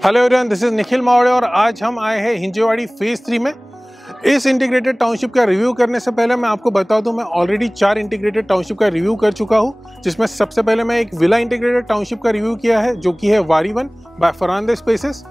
Hello everyone, this is Nikhil Mawade और आज हम आए हैं हिंजेवाड़ी फेज 3 में। इस इंटीग्रेटेड टाउनशिप का रिव्यू करने से पहले मैं आपको बता दूं, मैं ऑलरेडी 4 इंटीग्रेटेड टाउनशिप का रिव्यू कर चुका हूं, जिसमें सबसे पहले मैं एक विला इंटीग्रेटेड टाउनशिप का रिव्यू किया है जो कि है वारी 1 बाय फरहान स्पेसेस।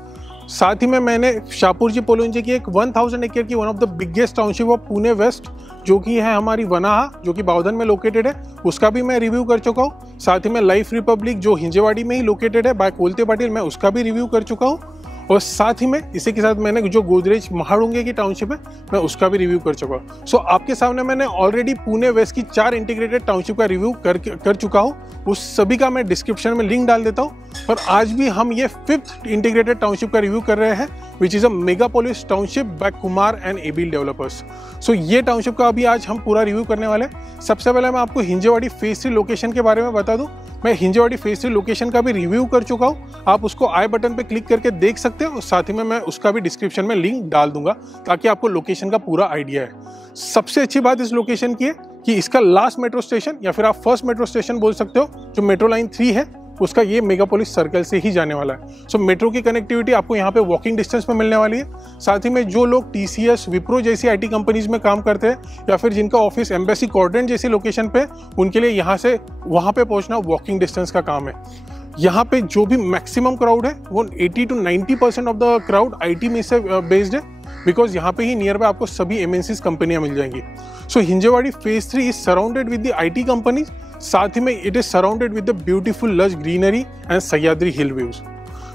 साथ ही में मैंने शाहपुरजी पोलुंजी की एक 1000 एकड़ की one of the biggest township of Pune west जो कि है हमारी वनाहा, जो कि बावधन में लोकेटेड है, उसका भी मैं रिव्यू कर चुका हूँ। साथ ही में लाइफ रिपब्लिक जो हिंजेवाड़ी में ही लोकेटेड है बाय कोलते पाटिल, मैं उसका भी रिव्यू कर चुका हूँ। और साथ ही में इसी के साथ मैंने जो गोदरेज महाडुंगे की टाउनशिप है मैं उसका भी रिव्यू कर चुका हूँ। सो आपके सामने मैंने ऑलरेडी पुणे वेस्ट की 4 इंटीग्रेटेड टाउनशिप का रिव्यू कर चुका हूँ। उस सभी का मैं डिस्क्रिप्शन में लिंक डाल देता हूँ। और आज भी हम ये 5th इंटीग्रेटेड टाउनशिप का रिव्यू कर रहे हैं, which is a Megapolis township by Kumar and Abil developers. So ये टाउनशिप का अभी आज हम पूरा रिव्यू करने वाले हैं। सबसे पहले मैं आपको हिंजेवाड़ी फेज 3 लोकेशन के बारे में बता दूं। मैं हिंजेवाड़ी फेज 3 लोकेशन का भी रिव्यू कर चुका हूं, आप उसको आई बटन पे क्लिक करके देख सकते हो। साथ ही में मैं उसका भी डिस्क्रिप्शन में लिंक डाल दूंगा ताकि आपको लोकेशन का पूरा आइडिया है। सबसे अच्छी बात इस लोकेशन की है कि इसका लास्ट मेट्रो स्टेशन या फिर आप फर्स्ट मेट्रो स्टेशन बोल सकते हो, जो मेट्रो लाइन 3 है उसका ये मेगापोलिस सर्कल से ही जाने वाला है। सो मेट्रो की कनेक्टिविटी आपको यहाँ पे वॉकिंग डिस्टेंस में मिलने वाली है। साथ ही में जो लोग TCS, विप्रो जैसी IT कंपनीज में काम करते हैं या फिर जिनका ऑफिस एम्बेसी कॉर्डिनेट जैसी लोकेशन पे, उनके लिए यहाँ से वहाँ पे पहुँचना वॉकिंग डिस्टेंस का काम है। यहाँ पे जो भी मैक्सिमम क्राउड है वो 80 to 90% of the crowd IT में से बेस्ड है, बिकॉज यहाँ पे ही नियर बाय आपको सभी MNCs कंपनियां मिल जाएंगी। So Hinjewadi phase 3 is surrounded with the IT companies. साथ ही में it is surrounded with the beautiful lush greenery and Sahyadri hill views.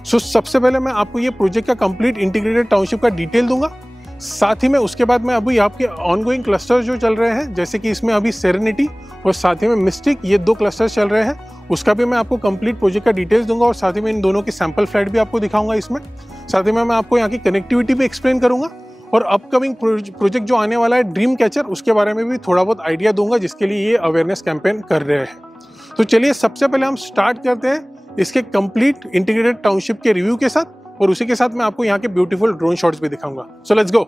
So सबसे पहले मैं आपको ये प्रोजेक्ट का कंप्लीट इंटीग्रेटेड टाउनशिप का डिटेल दूंगा। साथ ही में उसके बाद मैं अभी आपके ऑनगोइंग क्लस्टर जो चल रहे हैं, जैसे कि इसमें अभी सेरेनिटी और साथ ही में मिस्टिक, ये 2 क्लस्टर्स चल रहे हैं, उसका भी मैं आपको कंप्लीट प्रोजेक्ट का डिटेल्स दूंगा। और साथ ही में इन दोनों की सैंपल फ्लाइट भी आपको दिखाऊंगा इसमें। साथ ही में मैं आपको यहाँ की कनेक्टिविटी भी एक्सप्लेन करूंगा और अपकमिंग प्रोजेक्ट जो आने वाला है ड्रीम कैचर, उसके बारे में भी थोड़ा बहुत आइडिया दूंगा, जिसके लिए ये अवेयरनेस कैंपेन कर रहे हैं। तो चलिए सबसे पहले हम स्टार्ट करते हैं इसके कंप्लीट इंटीग्रेटेड टाउनशिप के रिव्यू के साथ, और उसी के साथ मैं आपको यहाँ के ब्यूटीफुल ड्रोन शॉट्स भी दिखाऊंगा। So let's go.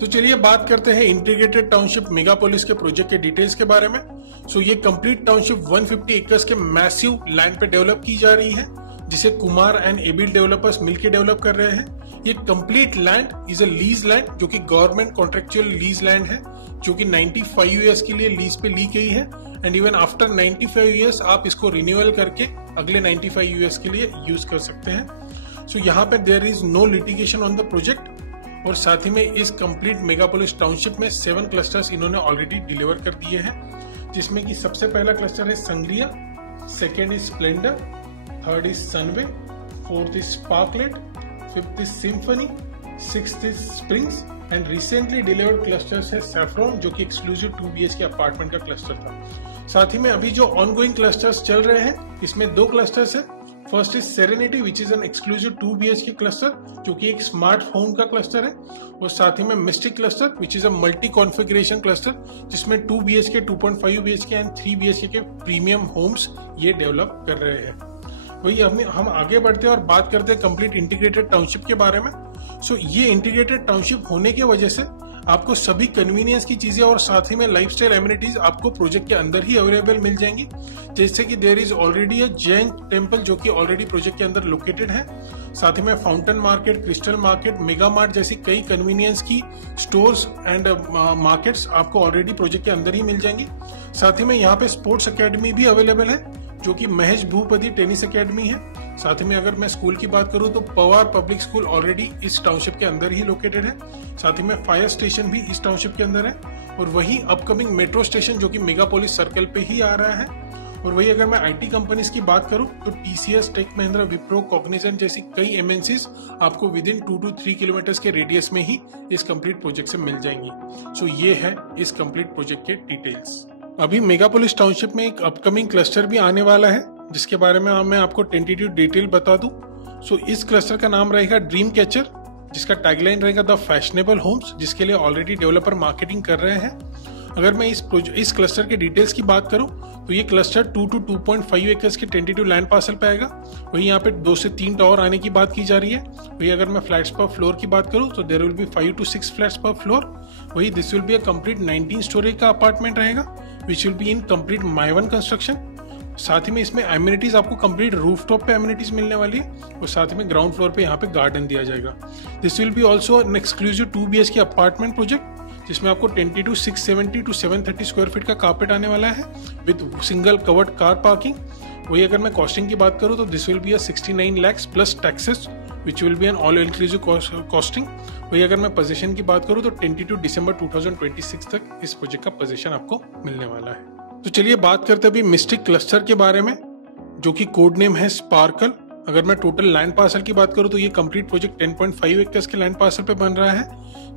तो चलिए बात करते हैं इंटीग्रेटेड टाउनशिप मेगापोलिस के प्रोजेक्ट के डिटेल्स के बारे में। सो ये कंप्लीट टाउनशिप 150 एकर्स के मैसिव लैंड पे डेवलप की जा रही है, जिसे कुमार एंड एबिल डेवलपर्स मिलकर डेवलप कर रहे हैं। ये complete land is a lease land, जो कि गवर्नमेंट कॉन्ट्रेक्चुअल लीज लैंड है, जो कि 95 ईयर्स के लिए लीज पे ली गई है। एंड इवन आफ्टर 95 ईयर्स आप इसको रिन्यूअल करके अगले 95 ईयर्स के लिए यूज कर सकते हैं। सो यहाँ पे there is no litigation on the project. और साथ ही में इस कंप्लीट मेगापोलिस टाउनशिप में 7 क्लस्टर्स इन्होंने ऑलरेडी डिलीवर कर दिए हैं, जिसमें कि सबसे पहला क्लस्टर है Sangria, second is Splendour, third is Sunway, fourth is Sparklet, fifth is Symphony, sixth is Springs and recently delivered clusters है सैफ्रॉन, जो कि एक्सक्लूसिव 2 BHK अपार्टमेंट का क्लस्टर था। साथ ही में अभी जो ऑनगोइंग क्लस्टर्स चल रहे हैं, इसमें 2 क्लस्टर्स है। First is serenity, which is an exclusive 2 BHK cluster, जो कि एक स्मार्ट होम का क्लस्टर है। और साथ ही में mistake cluster, which is a multi configuration cluster, जिसमें 2 BHK, 2.5 BHK एंड 3 BHK के प्रीमियम होम्स ये डेवलप कर रहे हैं। वही हम आगे बढ़ते हैं और बात करते हैं कंप्लीट इंटीग्रेटेड टाउनशिप के बारे में। सो ये इंटीग्रेटेड टाउनशिप होने की वजह से आपको सभी कन्वीनियंस की चीजें और साथ ही में लाइफस्टाइल एमिनिटीज आपको प्रोजेक्ट के अंदर ही अवेलेबल मिल जाएंगी। जैसे कि there is already a Jain temple, जो कि ऑलरेडी प्रोजेक्ट के अंदर लोकेटेड है। साथ ही में fountain market, crystal market, mega mart जैसी कई कन्वीनियंस की स्टोर्स एंड मार्केट्स आपको ऑलरेडी प्रोजेक्ट के अंदर ही मिल जाएंगी। साथ ही में यहाँ पे स्पोर्ट्स अकेडमी भी अवेलेबल है, जो कि महेश भूपति टेनिस अकेडमी है। साथ ही में अगर मैं स्कूल की बात करूं तो पवार पब्लिक स्कूल ऑलरेडी इस टाउनशिप के अंदर ही लोकेटेड है। साथ ही में फायर स्टेशन भी इस टाउनशिप के अंदर है। और वही अपकमिंग मेट्रो स्टेशन, जो कि मेगापोलिस सर्कल पे ही आ रहा है। और वही अगर मैं IT कंपनीज की बात करूं तो TCS, टेक महिंद्रा, विप्रो, कॉग्निजेंट जैसी कई MNCs आपको विद इन 2 to 3 किलोमीटर के रेडियस में ही इस कंप्लीट प्रोजेक्ट से मिल जाएंगी। सो ये है इस कंप्लीट प्रोजेक्ट के डिटेल्स। अभी मेगापोलिस टाउनशिप में एक अपकमिंग क्लस्टर भी आने वाला है, जिसके बारे में मैं आपको टेंटेटिव डिटेल बता दूं। सो इस क्लस्टर का नाम रहेगा ड्रीम कैचर, जिसका टैगलाइन रहेगा द फैशनेबल होम्स, जिसके लिए ऑलरेडी डेवलपर मार्केटिंग कर रहे हैं। अगर मैं इस क्लस्टर के डिटेल्स की बात करूं तो ये क्लस्टर 2 to 2.5 एकर्स के टेंटेटिव लैंड पार्सल पे आएगा। वही यहाँ पे 2 से 3 टावर आने की बात की जा रही है। वही अगर मैं फ्लैट्स पर फ्लोर की बात करूं तो there will be 5 to 6 flats per floor. वही this will be a complete 19 storey का अपार्टमेंट रहेगा, which will be in complete Mivan construction. साथ ही में इसमें एमिनिटीज आपको कंप्लीट रूफटॉप पे एमिनिटीज मिलने वाली है और साथ ही में ग्राउंड फ्लोर पे यहाँ पे गार्डन दिया जाएगा। This will be also an exclusive 2 BHK apartment project जिसमें आपको 670 to 730 स्क्वायर फीट का कारपेट आने वाला है with single covered car parking. वही अगर मैं कॉस्टिंग की बात करूँ तो this will be 69 lakhs plus taxes which will be an all inclusive costing. वही अगर मैं पोजीशन की बात करूँ तो 22 दिसंबर 2026 तक इस प्रोजेक्ट का पोजीशन आपको मिलने वाला है। तो चलिए बात करते हैं अभी मिस्टिक क्लस्टर के बारे में, जो कि कोड नेम है स्पार्कल। अगर मैं टोटल लैंड पार्सल की बात करूं तो ये कंप्लीट प्रोजेक्ट 10.5 एकर्स के लैंड पार्सल पे बन रहा है,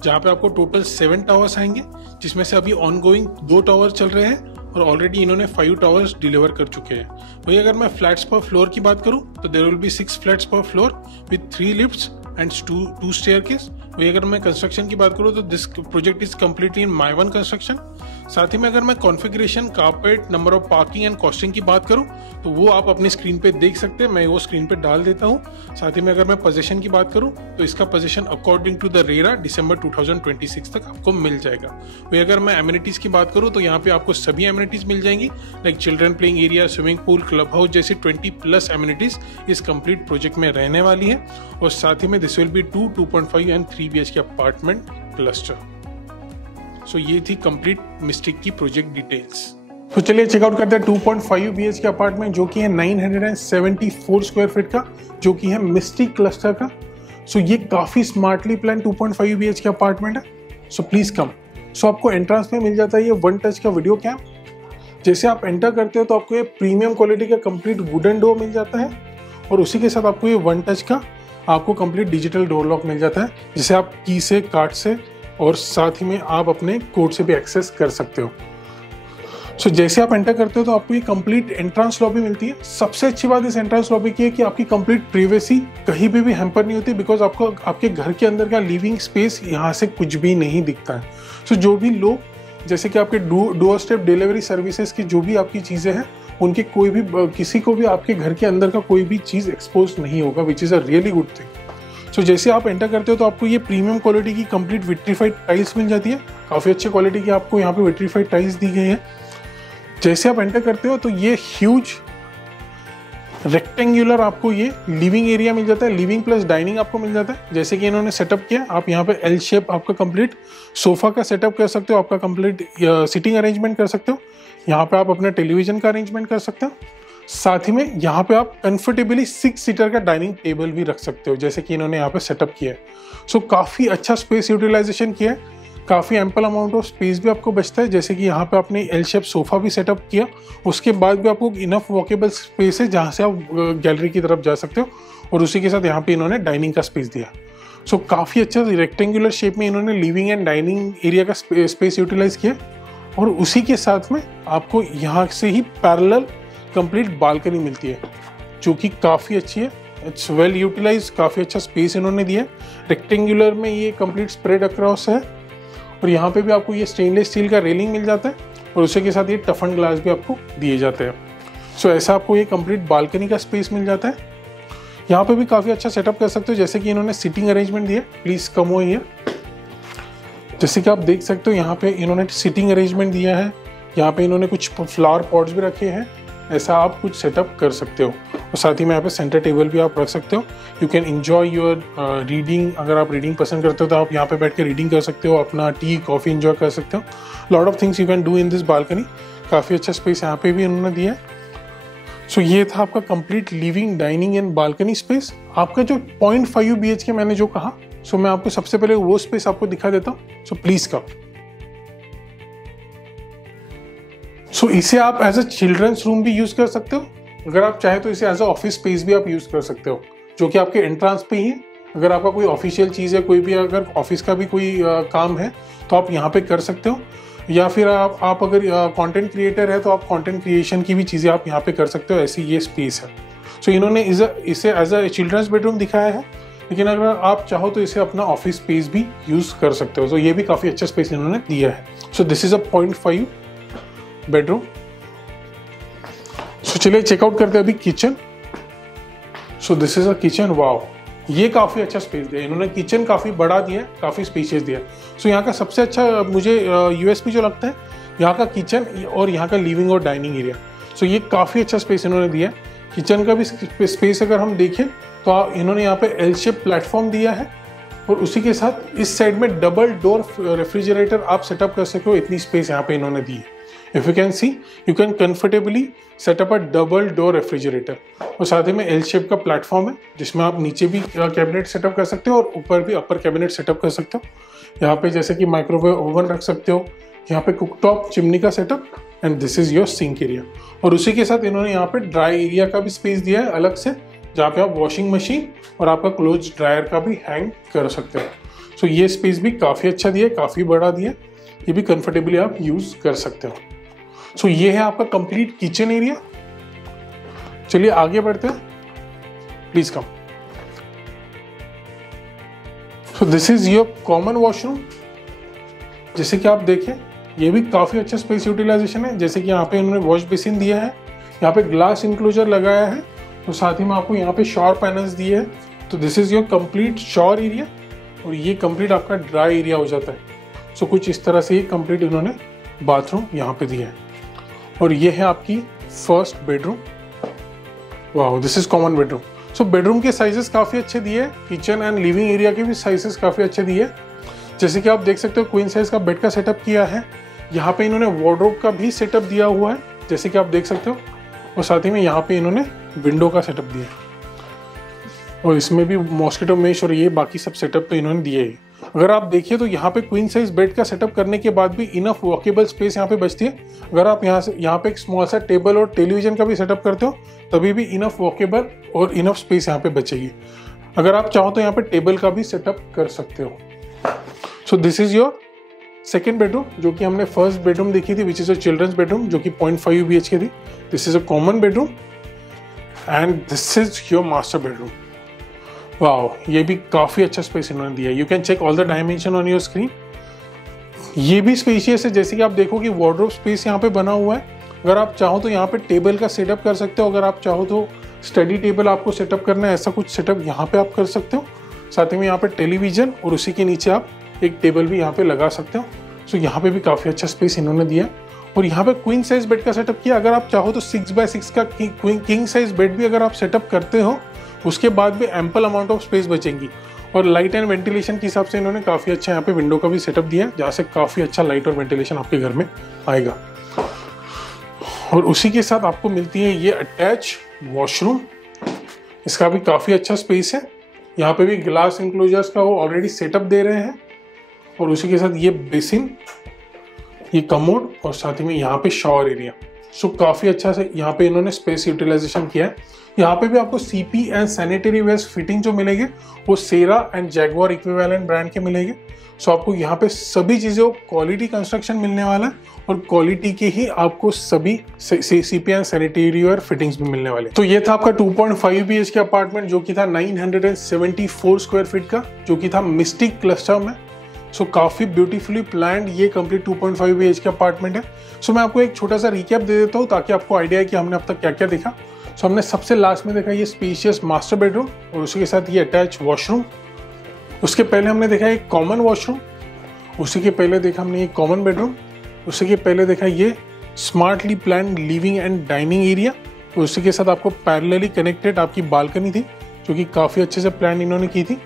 जहां पे आपको टोटल 7 टावर्स आएंगे, जिसमें से अभी ऑनगोइंग 2 टावर चल रहे हैं और ऑलरेडी इन्होंने 5 टावर्स डिलीवर कर चुके हैं। वही अगर मैं फ्लैट्स पर फ्लोर की बात करूं तो there will B 6 flats per floor with 3 lifts and 2 staircase. वही अगर मैं कंस्ट्रक्शन की बात करूं तो this project is completely in my one construction. साथ ही में अगर मैं configuration, carpet, number of parking and costing की बात करूं तो वो आप अपनी स्क्रीन पे देख सकते हैं, मैं वो स्क्रीन पे डाल देता हूं। साथ ही में अगर मैं पोजीशन की बात करूं तो इसका position according to the RERA December 2026 तक आपको मिल जाएगा। वही अगर मैं एमिनिटीज की बात करूं तो यहाँ पे आपको सभी एमिनिटीज मिल जाएंगी, like children playing area, swimming pool, club house जैसी 20+ एमिनिटीज इस कंप्लीट प्रोजेक्ट में रहने वाली है। और साथ ही में this will be 2, 2.5 and 3 BHK apartment cluster. So ये थी कंप्लीट मिस्टिक की प्रोजेक्ट डिटेल्स। तो चलिए चेकआउट करते हैं 2.5 BHK अपार्टमेंट, जो कि है 974 स्क्वायर फीट का, जो कि है मिस्टिक क्लस्टर का। सो ये काफी स्मार्टली प्लान 2.5 BHK अपार्टमेंट है। So please come. सो आपको एंट्रेंस में मिल जाता है ये 1 टच का वीडियो कैम। जैसे आप एंटर करते हो तो आपको ये प्रीमियम क्वालिटी का कंप्लीट वुडन डोर मिल जाता है और उसी के साथ आपको ये 1 टच का आपको कंप्लीट डिजिटल डोर लॉक मिल जाता है, जिसे आप की से, कार्ड से और साथ ही में आप अपने कोड से भी एक्सेस कर सकते हो। सो जैसे आप एंटर करते हो तो आपको ये कंप्लीट एंट्रेंस लॉबी मिलती है। सबसे अच्छी बात इस एंट्रेंस लॉबी की है कि आपकी कंप्लीट प्रिवेसी कहीं भी हैम्पर नहीं होती, बिकॉज आपको आपके घर के अंदर का लिविंग स्पेस यहाँ से कुछ भी नहीं दिखता है। सो जो भी लोग, जैसे कि आपके डोर स्टेप डिलीवरी सर्विसेज की जो भी आपकी चीज़ें हैं, उनके कोई भी किसी को भी आपके घर के अंदर का कोई भी चीज़ एक्सपोज नहीं होगा, which is a really good thing. So जैसे आप एंटर करते हो तो आपको ये प्रीमियम क्वालिटी की कंप्लीट विट्रीफाइड टाइल्स मिल जाती है। काफ़ी अच्छी क्वालिटी की आपको यहाँ पे विट्रीफाइड टाइल्स दी गई है। जैसे आप एंटर करते हो तो ये ह्यूज रेक्टेंगुलर आपको ये लिविंग एरिया मिल जाता है, लिविंग प्लस डाइनिंग आपको मिल जाता है। जैसे कि इन्होंने सेटअप किया, आप यहाँ पे एल शेप आपका कंप्लीट सोफा का सेटअप कर सकते हो, आपका कंप्लीट सिटिंग अरेंजमेंट कर सकते हो। यहाँ पे आप अपना टेलीविजन का अरेंजमेंट कर सकते हो। साथ ही में यहाँ पे आप कंफर्टेबली 6 सीटर का डाइनिंग टेबल भी रख सकते हो, जैसे कि इन्होंने यहाँ पे सेटअप किया है। सो काफ़ी अच्छा स्पेस यूटिलाइजेशन किया है, काफ़ी एम्पल अमाउंट ऑफ स्पेस भी आपको बचता है। जैसे कि यहाँ पे आपने एल शेप सोफा भी सेटअप किया, उसके बाद भी आपको इनफ वॉकेबल स्पेस है जहाँ से आप गैलरी की तरफ जा सकते हो और उसी के साथ यहाँ पे इन्होंने डाइनिंग का स्पेस दिया। सो काफ़ी अच्छा रेक्टेंगुलर शेप में इन्होंने लिविंग एंड डाइनिंग एरिया का स्पेस यूटिलाइज किया और उसी के साथ में आपको यहाँ से ही पैरेलल कंप्लीट बालकनी मिलती है, जो कि काफ़ी अच्छी है। इट्स वेल यूटिलाइज, काफ़ी अच्छा स्पेस इन्होंने दिया है। रेक्टेंगुलर में ये कंप्लीट स्प्रेड अक्रॉस है और यहाँ पे भी आपको ये स्टेनलेस स्टील का रेलिंग मिल जाता है और उसी के साथ ये टफन ग्लास भी आपको दिए जाते हैं। सो ऐसा आपको ये कंप्लीट बालकनी का स्पेस मिल जाता है। यहाँ पे भी काफ़ी अच्छा सेटअप कर सकते हो, जैसे कि इन्होंने सिटिंग अरेंजमेंट दिया। प्लीज़ कम हो हियर। जैसे कि आप देख सकते हो यहाँ पे इन्होंने सिटिंग अरेंजमेंट दिया है, यहाँ पे इन्होंने कुछ फ्लावर पॉट्स भी रखे हैं। ऐसा आप कुछ सेटअप कर सकते हो और साथ ही में यहाँ पे सेंटर टेबल भी आप रख सकते हो। You can enjoy your reading. अगर आप रीडिंग पसंद करते हो तो आप यहाँ पे बैठ के रीडिंग कर सकते हो, अपना टी कॉफ़ी एंजॉय कर सकते हो। Lot of things you can do in this balcony. काफ़ी अच्छा स्पेस यहाँ पे भी इन्होंने दिया है। सो ये था आपका complete living, dining and balcony space. आपका जो 0.5 BHK मैंने जो कहा, सो मैं आपको सबसे पहले वो स्पेस आपको दिखा देता हूँ। सो प्लीज़ कम। सो इसे आप एज अ चिल्ड्रंस रूम भी यूज़ कर सकते हो। अगर आप चाहे तो इसे एज अ ऑफिस स्पेस भी आप यूज़ कर सकते हो, जो कि आपके एंट्रेंस पे ही है। अगर आपका कोई ऑफिशियल चीज़ है, कोई भी अगर ऑफिस का भी कोई काम है तो आप यहाँ पे कर सकते हो। या फिर आप अगर कंटेंट क्रिएटर है तो आप कंटेंट क्रिएशन की भी चीज़ें आप यहाँ पे कर सकते हो। ऐसी ये स्पेस है। सो इन्होंने इसे एज अ चिल्ड्रंस बेडरूम दिखाया है, लेकिन अगर आप चाहो तो इसे अपना ऑफिस स्पेस भी यूज़ कर सकते हो। तो ये भी काफ़ी अच्छा स्पेस इन्होंने दिया है। So this is a 0.5 bedroom. So चलिए चेकआउट करते हैं अभी kitchen. So this is a kitchen. Wow, ये काफ़ी अच्छा स्पेस दिया इन्होंने। किचन काफ़ी बड़ा दिया है, काफ़ी स्पेशियस दिया है। सो यहाँ का सबसे अच्छा मुझे यूएसपी जो लगता है, यहाँ का किचन और यहाँ का लिविंग और डाइनिंग एरिया। सो ये काफ़ी अच्छा स्पेस इन्होंने दिया है। किचन का भी स्पेस अगर हम देखें तो इन्होंने यहाँ पे एल शेप प्लेटफॉर्म दिया है और उसी के साथ इस साइड में डबल डोर रेफ्रिजरेटर आप सेटअप कर सकते हो, इतनी स्पेस यहाँ पे इन्होंने दी है। If you can see, you can comfortably setup a double door refrigerator. और साथ ही में एल शेप का प्लेटफॉर्म है जिसमें आप नीचे भी कैबिनेट सेटअप कर सकते हो और ऊपर भी अपर कैबिनेट सेटअप कर सकते हो। यहाँ पे जैसे कि माइक्रोवेव ओवन रख सकते हो, यहाँ पे कुकटॉप चिमनी का setup, and this is your sink area. और उसी के साथ इन्होंने यहाँ पे ड्राई एरिया का भी स्पेस दिया है अलग से, जहाँ पे आप वॉशिंग मशीन और आपका क्लोथ ड्रायर का भी हैंग कर सकते हो। सो ये स्पेस भी काफ़ी अच्छा दिया है, काफ़ी बड़ा दिया है, ये भी कंफर्टेबली आप यूज़ कर सकते हो। सो ये है आपका कंप्लीट किचन एरिया। चलिए आगे बढ़ते हैं, please come. So this is your common washroom. जैसे कि आप देखें ये भी काफ़ी अच्छा स्पेस यूटिलाइजेशन है। जैसे कि यहाँ पे उन्होंने वॉश बेसिन दिया है, यहाँ पे ग्लास इंक्लोजर लगाया है, तो साथ ही में आपको यहाँ पे शॉवर पैनल्स दिए हैं। तो this is your complete shower area और ये कंप्लीट आपका ड्राई एरिया हो जाता है। सो कुछ इस तरह से ही कंप्लीट इन्होंने बाथरूम यहाँ पे दिया है। और ये है आपकी फर्स्ट बेडरूम। वाह, this is common bedroom. So bedroom के साइजेस काफ़ी अच्छे दिए हैं, किचन एंड लिविंग एरिया के भी साइजेस काफ़ी अच्छे दिए हैं। जैसे कि आप देख सकते हो क्वीन साइज का बेड का सेटअप किया है। यहाँ पे इन्होंने वार्डरोब का भी सेटअप दिया हुआ है, जैसे कि आप देख सकते हो। और साथ ही में यहाँ पे इन्होंने विंडो का सेटअप दिया है और इसमें भी मॉस्किटो मेश और ये बाकी सब सेटअप तो इन्होंने दिए ही। अगर आप देखिए तो यहाँ पे क्वीन साइज बेड का सेटअप करने के बाद भी इनफ वॉकेबल स्पेस यहाँ पे बचती है। अगर आप यहाँ पे एक स्मॉल सा टेबल और टेलीविजन का भी सेटअप करते हो तभी भी इनफ वॉकेबल और इनफ स्पेस यहाँ पे बचेगी। अगर आप चाहो तो यहाँ पे टेबल का भी सेटअप कर सकते हो। So this is your second bedroom, जो कि हमने फर्स्ट बेडरूम देखी थी, which is a children's bedroom, जो कि 0.5 BHK थी। This is a common bedroom and this is your master bedroom. Wow, ये भी काफ़ी अच्छा स्पेस इन्होंने दिया है। You can check all the dimension on your screen. ये भी स्पेशियस है, जैसे कि आप देखो कि वार्डरोब स्पेस यहाँ पे बना हुआ है। अगर आप चाहो तो यहाँ पे टेबल का सेटअप कर सकते हो। अगर आप चाहो तो स्टडी टेबल आपको सेटअप करना है, ऐसा कुछ सेटअप यहाँ पे आप कर सकते हो। साथ ही में यहाँ पे टेलीविजन और उसी के नीचे आप एक टेबल भी यहाँ पे लगा सकते हो। सो यहाँ पे भी काफ़ी अच्छा स्पेस इन्होंने दिया। और यहाँ पे क्वीन साइज बेड का सेटअप किया। अगर आप चाहो तो 6x6 का किंग साइज बेड भी अगर आप सेटअप करते हो, उसके बाद भी एम्पल अमाउंट ऑफ स्पेस बचेंगी। और लाइट एंड वेंटिलेशन के हिसाब से इन्होंने काफ़ी अच्छा यहाँ पे विंडो का भी सेटअप दिया है, जहाँ से काफ़ी अच्छा लाइट और वेंटिलेशन आपके घर में आएगा। और उसी के साथ आपको मिलती है ये अटैच वॉशरूम। इसका भी काफ़ी अच्छा स्पेस है। यहाँ पे भी ग्लास इंक्लोजर्स का वो ऑलरेडी सेटअप दे रहे हैं। और उसी के साथ ये बेसिन, ये कमोड और साथ ही में यहाँ पे शॉवर एरिया। सो काफ़ी अच्छा से यहाँ पे इन्होंने स्पेस यूटिलाइजेशन किया है। यहाँ पे भी आपको सीपी एंड सैनिटरी वेस्ट फिटिंग जो मिलेंगे वो Cera and Jaquar equivalent brand के मिलेंगे। सो आपको यहाँ पे सभी चीज़ों क्वालिटी कंस्ट्रक्शन मिलने वाला है और क्वालिटी के ही आपको सभी CP and sanitary ware fittings भी मिलने वाले। तो ये था आपका 2.5 BHK अपार्टमेंट, जो कि था 974 स्क्वायर फीट का, जो कि था मिस्टिक क्लस्टर में। सो काफ़ी ब्यूटीफुली प्लान्ड ये कंप्लीट 2.5 BHK अपार्टमेंट है। सो मैं आपको एक छोटा सा रिकैप दे देता हूँ ताकि आपको आइडिया है कि हमने अब तक क्या क्या देखा। सो हमने सबसे लास्ट में देखा ये स्पेशियस मास्टर बेडरूम और उसी के साथ ये अटैच वॉशरूम। उसके पहले हमने देखा एक कॉमन वॉशरूम। उसी के पहले देखा हमने ये कॉमन बेडरूम। उसी के पहले देखा ये smartly planned living and dining area. उसी के साथ आपको पैरेलली कनेक्टेड आपकी बालकनी थी, जो कि काफ़ी अच्छे से प्लान इन्होंने की थी।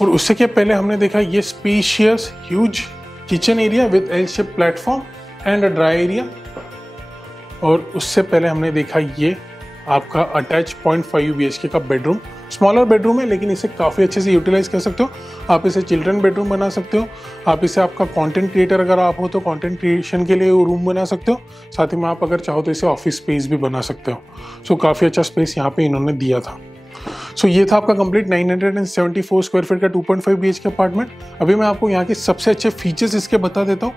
और उससे के पहले हमने देखा ये spacious huge kitchen area with L shape platform and a dry area. और उससे पहले हमने देखा ये आपका अटैच 0.5 BHK का बेडरूम। स्मॉलर बेडरूम है लेकिन इसे काफ़ी अच्छे से यूटिलाइज कर सकते हो। आप इसे चिल्ड्रन बेडरूम बना सकते हो। आप इसे आपका कंटेंट क्रिएटर अगर आप हो तो कंटेंट क्रिएशन के लिए रूम बना सकते हो। साथ ही में आप अगर चाहो तो इसे ऑफिस स्पेस भी बना सकते हो। सो काफ़ी अच्छा स्पेस यहाँ पे इन्होंने दिया था। सो ये था आपका कंप्लीट 974 स्क्वायर फीट का 2.5 BHK अपार्टमेंट। अभी मैं आपको यहाँ के सबसे अच्छे फीचर्स इसके बता देता हूँ।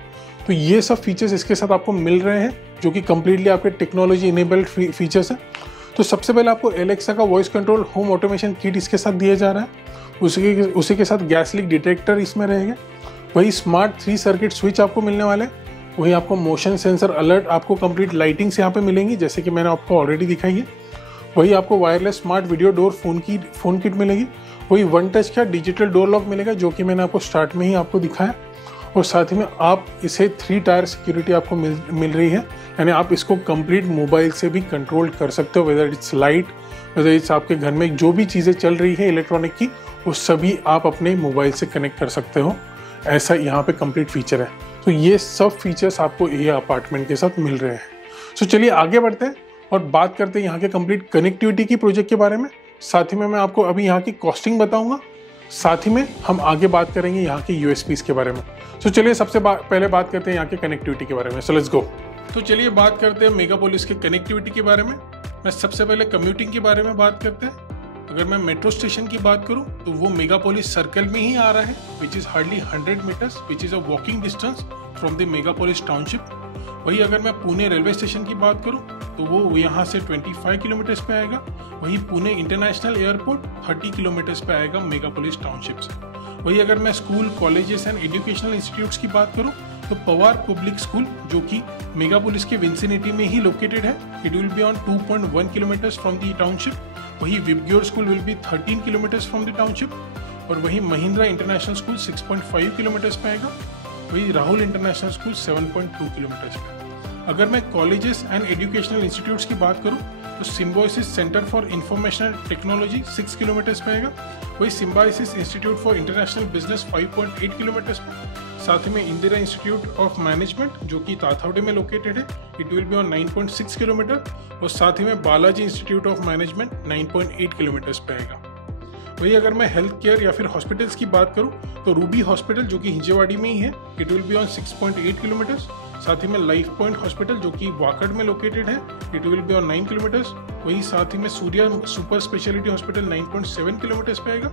तो ये सब फीचर्स इसके साथ आपको मिल रहे हैं, जो कि कम्प्लीटली आपके टेक्नोलॉजी इनेबल्ड फीचर्स हैं। तो सबसे पहले आपको एलेक्सा का voice control home automation kit इसके साथ दिया जा रहा है। उसी के साथ गैस लीक डिटेक्टर इसमें रहेगा। वही स्मार्ट 3 सर्किट स्विच आपको मिलने वाले हैं। वही आपको मोशन सेंसर अलर्ट आपको कंप्लीट लाइटिंग्स यहाँ पे मिलेंगी, जैसे कि मैंने आपको ऑलरेडी दिखाई है। वही आपको wireless smart video door phone kit मिलेगी। वही वन टच का डिजिटल डोर लॉक मिलेगा, जो कि मैंने आपको स्टार्ट में ही आपको दिखाया। और साथ ही में आप इसे 3 टायर सिक्योरिटी आपको मिल रही है, यानी आप इसको कंप्लीट मोबाइल से भी कंट्रोल कर सकते हो। Whether its light, whether it's आपके घर में जो भी चीज़ें चल रही है इलेक्ट्रॉनिक की, वो सभी आप अपने मोबाइल से कनेक्ट कर सकते हो। ऐसा यहाँ पे कंप्लीट फीचर है। तो ये सब फीचर्स आपको ये अपार्टमेंट के साथ मिल रहे हैं। सो चलिए आगे बढ़ते हैं और बात करते हैं यहाँ के कंप्लीट कनेक्टिविटी की प्रोजेक्ट के बारे में। साथ ही में मैं आपको अभी यहाँ की कॉस्टिंग बताऊंगा, साथ ही में हम आगे बात करेंगे यहाँ के यूएसपीज के बारे में। सो चलिए सबसे पहले बात करते हैं यहाँ के कनेक्टिविटी के बारे में। So let's go. तो चलिए बात करते हैं मेगापोलिस के कनेक्टिविटी के बारे में। मैं सबसे पहले कम्यूटिंग के बारे में बात करते हैं। अगर मैं मेट्रो स्टेशन की बात करूं तो वो मेगापोलिस सर्कल में ही आ रहा है, which is hardly 100 metres, which is a walking distance from the Megapolis township. वही अगर मैं पुणे रेलवे स्टेशन की बात करूं तो वो यहाँ से 25 किलोमीटर्स पे आएगा। वही पुणे इंटरनेशनल एयरपोर्ट 30 किलोमीटर्स पे आएगा मेगापोलिस टाउनशिप से। वही अगर मैं school, colleges and educational institutes की बात करूं तो पवार पब्लिक स्कूल, जो कि मेगापोलिस के विंसिनिटी में ही लोकेटेड है, it will be on 2.1 kilometres from the township. वही Vibgyor school will be 13 kilometres from the township. और वही महिंद्रा इंटरनेशनल स्कूल 6.5 किलोमीटर्स पे आएगा। वही राहुल इंटरनेशनल स्कूल 7.2 किलोमीटर्स पे। अगर मैं कॉलेजेस एंड एजुकेशनल इंस्टीट्यूट्स की बात करूं तो symbiosis centre for information technology 6 kilometres पे आएगा। वही symbiosis institute for international business 5.8 kilometres पे। साथ ही में इंदिरा इंस्टीट्यूट ऑफ मैनेजमेंट, जो कि ताथावड़े में लोकेटेड है, it will be on 9.6 kilometre. और साथ ही में Balaji institute of management 9.8 kilometres पे आएगा। वही अगर मैं हेल्थ केयर या फिर हॉस्पिटल्स की बात करूं तो रूबी हॉस्पिटल, जो कि हिंजेवाड़ी में ही है, it will be on 6.8 kilometres. साथ ही में लाइफ पॉइंट हॉस्पिटल, जो कि वाकड़ में लोकेटेड है, it will be on 9 kilometres. वही साथ ही में Surya super speciality hospital 9.7 kilometres पे आएगा।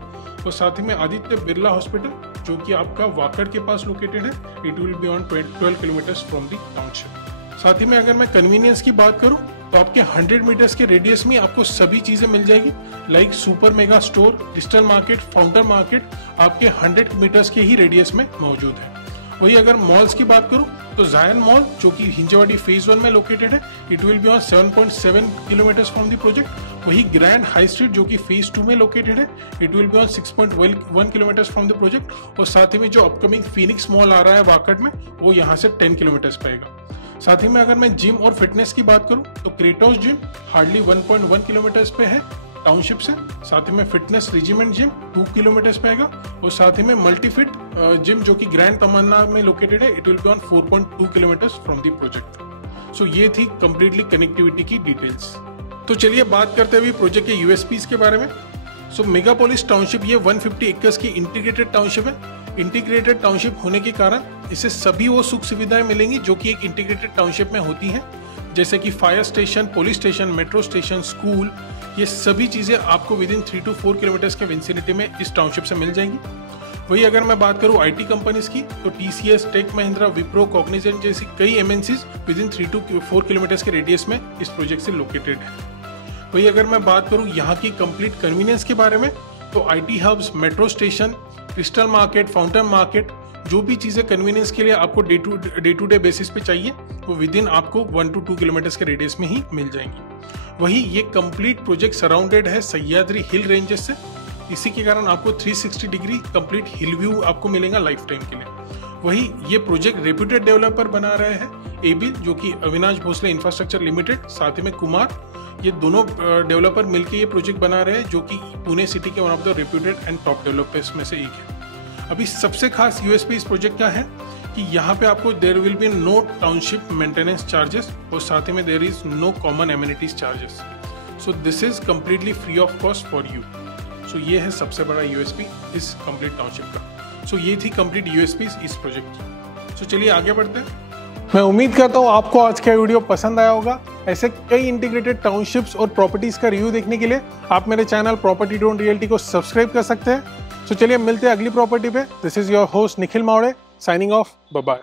और साथ ही में आदित्य बिरला हॉस्पिटल, जो कि आपका वाकड़ के पास लोकेटेड है, it will be on 12 kilometres from the township. साथ ही में अगर मैं कन्वीनियंस की बात करूं तो आपके 100 मीटर्स के रेडियस में आपको सभी चीजें मिल जाएगी, like super mega store, digital market, founder market आपके 100 मीटर्स के ही रेडियस में मौजूद है। वही अगर मॉल्स की बात करूं तो जायन मॉल, जो कि हिंजेवाड़ी फेज 1 में लोकेटेड है, it will be on 7.7 kilometres from the project. वही ग्रैंड हाई स्ट्रीट, जो कि फेज 2 में लोकेटेड है, it will be on 6.1 kilometres from the project. और साथ ही में जो अपकमिंग फिनिक्स मॉल आ रहा है वाकड़ में, वो यहाँ से 10 किलोमीटर्स पे आएगा। साथ ही में अगर मैं जिम और फिटनेस की बात करूं तो क्रेटोस जिम हार्डली 1.1 किलोमीटर्स पे है टाउनशिप से। साथ ही में फिटनेस रेजिमेंट जिम 2 किलोमीटर्स पे आएगा। और साथ ही में मल्टीफिट जिम, जो कि ग्रैंड तमन्ना में लोकेटेड है, it will be on 4.2 kilometres from the project. So ये थी कंप्लीटली कनेक्टिविटी की डिटेल्स। तो चलिए बात करते हैं अभी प्रोजेक्ट के यूएसपीज के बारे में। सो मेगापोलिस टाउनशिप ये 150 एकर्स की इंटीग्रेटेड टाउनशिप है। इंटीग्रेटेड टाउनशिप होने के कारण इसे सभी वो सुख सुविधाएं मिलेंगी जो कि एक इंटीग्रेटेड टाउनशिप में होती हैं, जैसे कि fire station, police station, metro station, school, ये सभी चीज़ें आपको विद इन 3 to 4 किलोमीटर्स के विंसिनिटी में इस टाउनशिप से मिल जाएंगी। वही अगर मैं बात करूं आईटी कंपनीज की तो TCS, Tech Mahindra, Wipro, Cognizant जैसी कई MNCs with in 3 to 4 kilometres के रेडियस में इस प्रोजेक्ट से लोकेटेड है। वही अगर मैं बात करूं यहाँ की कंप्लीट कन्वीनियंस के बारे में तो IT hubs, metro station, crystal market, fountain market, जो भी चीज़ें कन्वीनियंस के लिए आपको डे टू डे बेसिस पे चाहिए वो विद इन आपको 1 to 2 किलोमीटर्स के रेडियस में ही मिल जाएंगी। वही ये कंप्लीट प्रोजेक्ट सराउंडेड है सह्याद्री हिल रेंजेस से, इसी के कारण आपको 360 डिग्री कंप्लीट हिल व्यू आपको मिलेगा लाइफ टाइम के लिए। वही ये प्रोजेक्ट रेप्यूटेड डेवलपर बना रहे हैं एबिल, जो कि अविनाश भोसले इंफ्रास्ट्रक्चर लिमिटेड, साथ ही में कुमार, ये दोनों डेवलपर मिलकर ये प्रोजेक्ट बना रहे हैं, जो कि पुणे सिटी के one of the reputed and top developers में से एक है। अभी सबसे खास यूएसपी इस प्रोजेक्ट क्या है कि यहाँ पे आपको there will be no township maintenance charges और साथ ही में there is no common amenities charges. So this is completely free of cost for you. So ये है सबसे बड़ा यूएसपी इस कंप्लीट टाउनशिप का। सो ये थी कंप्लीट यूएसपी इस प्रोजेक्ट की। सो चलिए आगे बढ़ते हैं। मैं उम्मीद करता हूँ आपको आज का वीडियो पसंद आया होगा। ऐसे कई इंटीग्रेटेड टाउनशिप्स और प्रॉपर्टीज का रिव्यू देखने के लिए आप मेरे चैनल प्रॉपर्टी ड्रोन रियल्टी को सब्सक्राइब कर सकते हैं। तो चलिए मिलते हैं अगली प्रॉपर्टी पे। This is your host Nikhil Mawade signing off. Bye bye.